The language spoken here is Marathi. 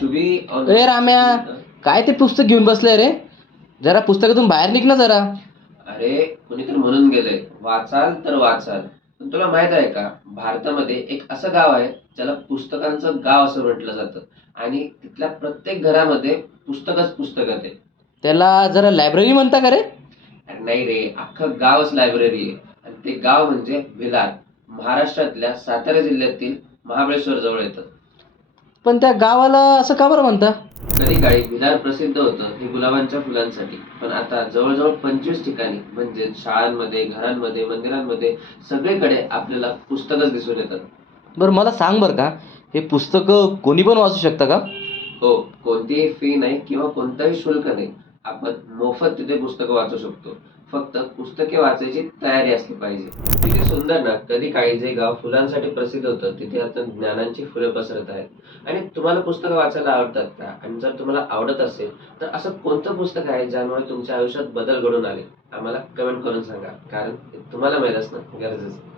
टू बी ए राम्या काय ते पुस्तक घेऊन बसलंय रे? जरा पुस्तकातून बाहेर निघ ना जरा. अरे कोणीतरी म्हणून गेलंय. वाचाल तर वाचाल. पण तुला माहीत आहे का भारतामध्ये एक असं गाव आहे ज्याला पुस्तकांचं गाव असं म्हटलं जातं. आणि तिथल्या प्रत्येक घरामध्ये पुस्तकच पुस्तक आहे त्याला जरा लायब्ररी म्हणता का रे? अरे नाही रे अख्खं गावच लायब्ररी आहे. आणि ते गाव म्हणजे भिलार महाराष्ट्रातल्या सातारा जिल्ह्यातील महाबळेश्वर जवळ येतं. पण त्या गावाला असं का बरं म्हणता? कधी काळी भिलार प्रसिद्ध होतं हे गुलाबांच्या फुलांसाठी. पण आता जवळजवळ पंचवीस ठिकाणी म्हणजे शाळांमध्ये घरांमध्ये मंदिरांमध्ये सगळीकडे आपल्याला पुस्तकच दिसून येतात. बरं मला सांग बरं का हे पुस्तकं कोणी पण वाचू शकतं का? हो कोणतीही फी नाही किंवा कोणताही शुल्क नाही. आपण मोफत तिथे पुस्तकं वाचू शकतो. फक्त पुस्तके वाचायची तयारी असली पाहिजे. किती सुंदर ना कधी काळी जे गाव फुलांसाठी प्रसिद्ध होतं तिथे आता ज्ञानांची फुले पसरत आहेत. आणि तुम्हाला पुस्तकं वाचायला आवडतात का? आणि जर तुम्हाला आवडत असेल तर असं कोणतं पुस्तक आहे ज्यामुळे तुमच्या आयुष्यात बदल घडून आले? आम्हाला कमेंट करून सांगा कारण तुम्हाला माहीत असणं गरजेचं